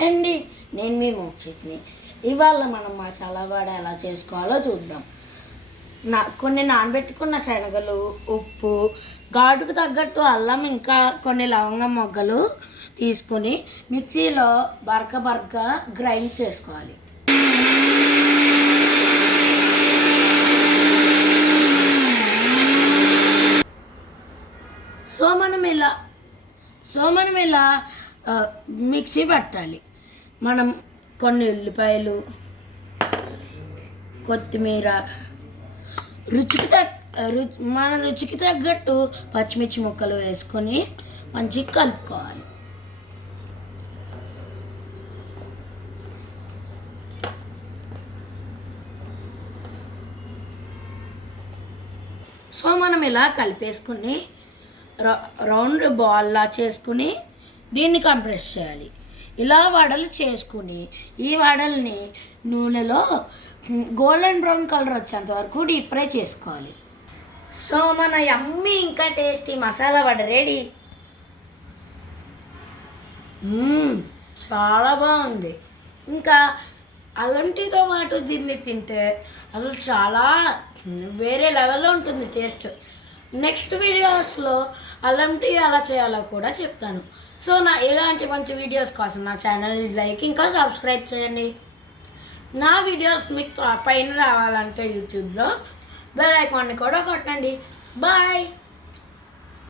Hi అండి, నేను మీ మోక్షిత్ని. ఇవాళ మనం మసాలా వడ ఎలా చేసుకోవాలో చూద్దాం. కొన్ని నానబెట్టుకున్న శనగలు, ఉప్పు, ఘాటుకు తగ్గట్టు అల్లం, ఇంకా కొన్ని లవంగం మొగ్గలు తీసుకొని మిక్సీలో బరక గ్రైండ్ చేసుకోవాలి. సో మనం ఇలా మిక్సీ పెట్టాలి. మనం కొన్ని ఉల్లిపాయలు, కొత్తిమీర, మన రుచికి తగ్గట్టు పచ్చిమిర్చి ముక్కలు వేసుకొని మంచిగా కలుపుకోవాలి. సో మనం ఇలా కలిపేసుకుని రౌండ్ బాల్లా చేసుకుని దీన్ని కంప్రెస్ చేయాలి. ఇలా వడలు చేసుకుని ఈ వడల్ని నూనెలో గోల్డెన్ బ్రౌన్ కలర్ వచ్చేంత వరకు డీప్ ఫ్రై చేసుకోవాలి. సో మన యమ్మీ ఇంకా టేస్టీ మసాలా వడ రెడీ. చాలా బాగుంది. ఇంకా అల్లం టీతో పాటు దీన్ని తింటే అసలు చాలా వేరే లెవెల్లో ఉంటుంది టేస్ట్. నెక్స్ట్ వీడియోస్లో అల్లం టీ ఎలా చేయాలో కూడా చెప్తాను. సో ఇలాంటి మంచి వీడియోస్ కోసం నా ఛానల్ని లైక్ ఇంకా సబ్స్క్రైబ్ చేయండి. నా వీడియోస్ మీకు పైన రావాలంటే యూట్యూబ్లో బెల్ ఐకాన్ని కూడా కొట్టండి. బాయ్.